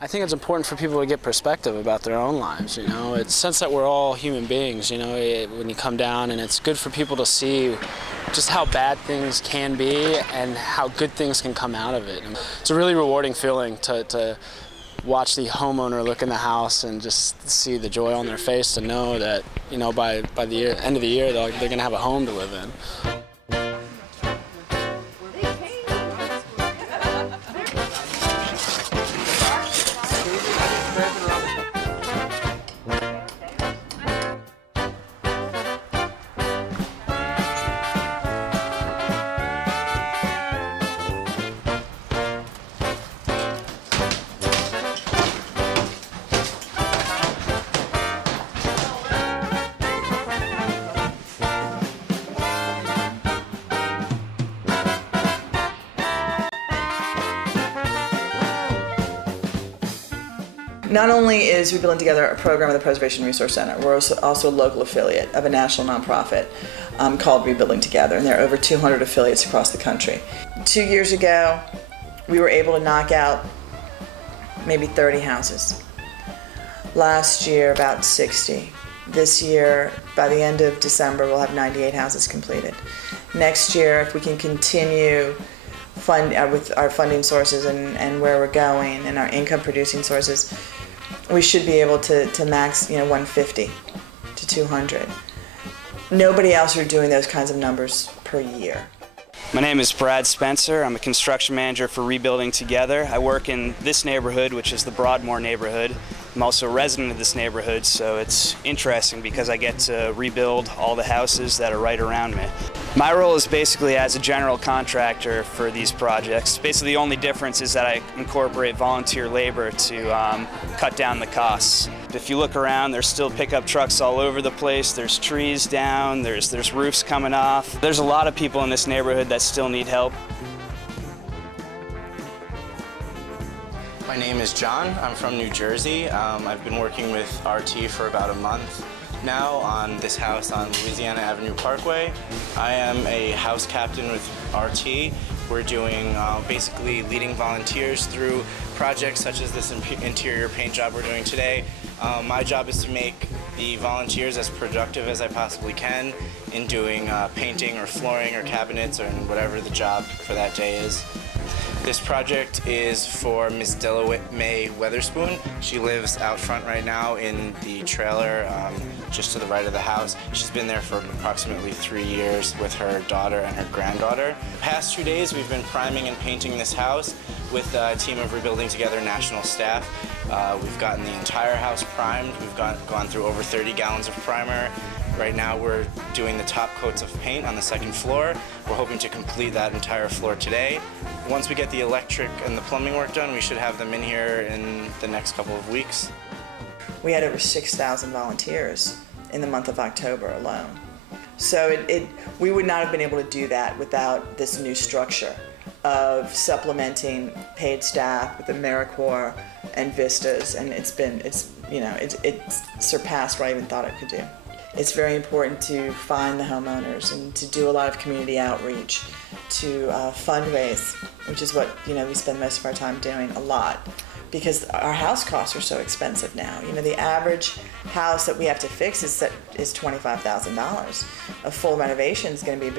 I think it's important for people to get perspective about their own lives, you know. It's since that we're all human beings, you know, when you come down, and it's good for people to see just how bad things can be and how good things can come out of it. And it's a really rewarding feeling to watch the homeowner look in the house and just see the joy on their face to know that, you know, by the end of the year they're going to have a home to live in. Not only is Rebuilding Together a program of the Preservation Resource Center, we're also a local affiliate of a national nonprofit called Rebuilding Together, and there are over 200 affiliates across the country. 2 years ago, we were able to knock out maybe 30 houses. Last year, about 60. This year, by the end of December, we'll have 98 houses completed. Next year, if we can continue with our funding sources and where we're going and our income producing sources, we should be able to max 150 to 200. Nobody else are doing those kinds of numbers per year. My name is Brad Spencer. I'm a construction manager for Rebuilding Together. I work in this neighborhood, which is the Broadmoor neighborhood. I'm also a resident of this neighborhood, so it's interesting because I get to rebuild all the houses that are right around me. My role is basically as a general contractor for these projects. Basically the only difference is that I incorporate volunteer labor to cut down the costs. If you look around, there's still pickup trucks all over the place, there's trees down, there's roofs coming off. There's a lot of people in this neighborhood that still need help. My name is John. I'm from New Jersey. I've been working with RT for about a month now on this house on Louisiana Avenue Parkway. I am a house captain with RT. We're doing basically leading volunteers through projects such as this interior paint job we're doing today. My job is to make the volunteers as productive as I possibly can in doing painting or flooring or cabinets or whatever the job for that day is. This project is for Miss May Weatherspoon. She lives out front right now in the trailer just to the right of the house. She's been there for approximately 3 years with her daughter and her granddaughter. The past 2 days we've been priming and painting this house with a team of Rebuilding Together national staff. We've gotten the entire house primed. We've gone through over 30 gallons of primer. Right now we're doing the top coats of paint on the second floor. We're hoping to complete that entire floor today. Once we get the electric and the plumbing work done, we should have them in here in the next couple of weeks. We had over 6,000 volunteers in the month of October alone. So we would not have been able to do that without this new structure of supplementing paid staff with AmeriCorps and Vistas, and it's surpassed what I even thought it could do. It's very important to find the homeowners and to do a lot of community outreach, to fundraise, which is what we spend most of our time doing a lot, because our house costs are so expensive now. The average house that we have to fix is $25,000. A full renovation is going to be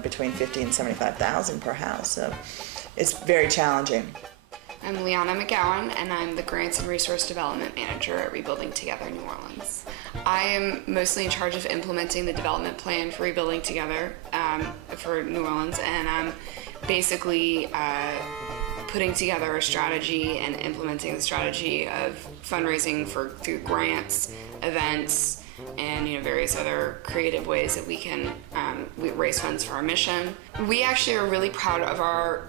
between $50,000 and $75,000 per house. So it's very challenging. I'm Liana McGowan, and I'm the Grants and Resource Development Manager at Rebuilding Together New Orleans. I am mostly in charge of implementing the development plan for Rebuilding Together for New Orleans, and I'm basically putting together a strategy and implementing the strategy of fundraising through grants, events, and various other creative ways that we can raise funds for our mission. We actually are really proud of our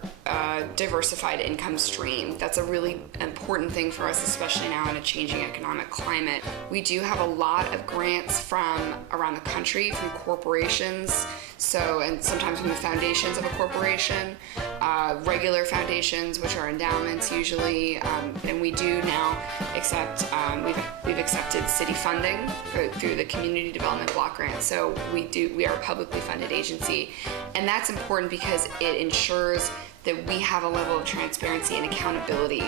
diversified income stream. That's a really important thing for us, especially now in a changing economic climate. We do have a lot of grants from around the country, from corporations, and sometimes from the foundations of a corporation, regular foundations, which are endowments usually, and we do now accept, we've accepted city funding through the Community Development Block Grant. So we are a publicly funded agency, and that's important because it ensures that we have a level of transparency and accountability.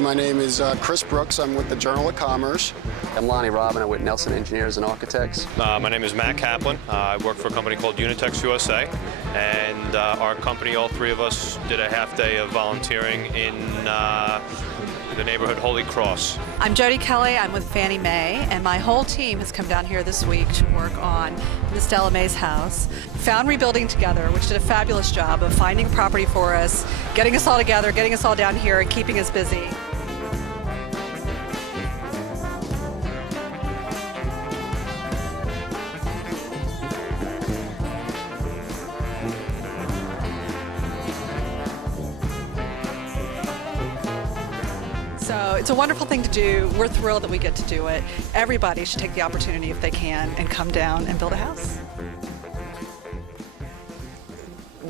My name is Chris Brooks. I'm with the Journal of Commerce. I'm Lonnie Robin. I'm with Nelson Engineers and Architects. My name is Matt Kaplan. I work for a company called Unitex USA, and our company, all three of us, did a half day of volunteering in the neighborhood Holy Cross. I'm Jody Kelly. I'm with Fannie Mae, and my whole team has come down here this week to work on Miss Della Mae's house. Found Rebuilding Together, which did a fabulous job of finding a property for us, getting us all together, getting us all down here, and keeping us busy. So it's a wonderful thing to do. We're thrilled that we get to do it. Everybody should take the opportunity if they can and come down and build a house.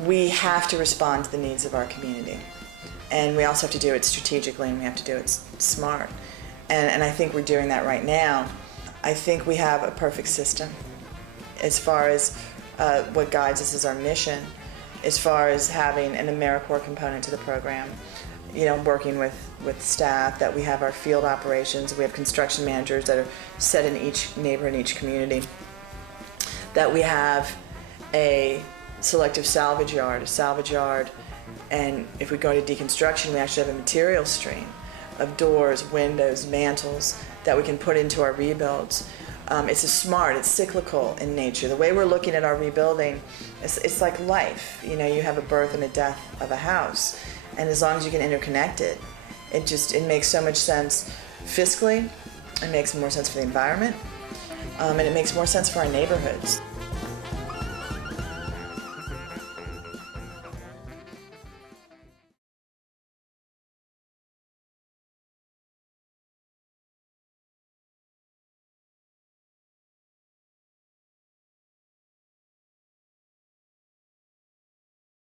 We have to respond to the needs of our community. And we also have to do it strategically, and we have to do it smart. And I think we're doing that right now. I think we have a perfect system as far as what guides us as our mission, as far as having an AmeriCorps component to the program. You know, working with staff, that we have our field operations, we have construction managers that are set in each neighborhood, in each community, that we have a selective salvage yard, and if we go to deconstruction, we actually have a material stream of doors, windows, mantles that we can put into our rebuilds. It's cyclical in nature. The way we're looking at our rebuilding, it's like life. You know, you have a birth and a death of a house. And as long as you can interconnect it, it makes so much sense fiscally, it makes more sense for the environment, and it makes more sense for our neighborhoods.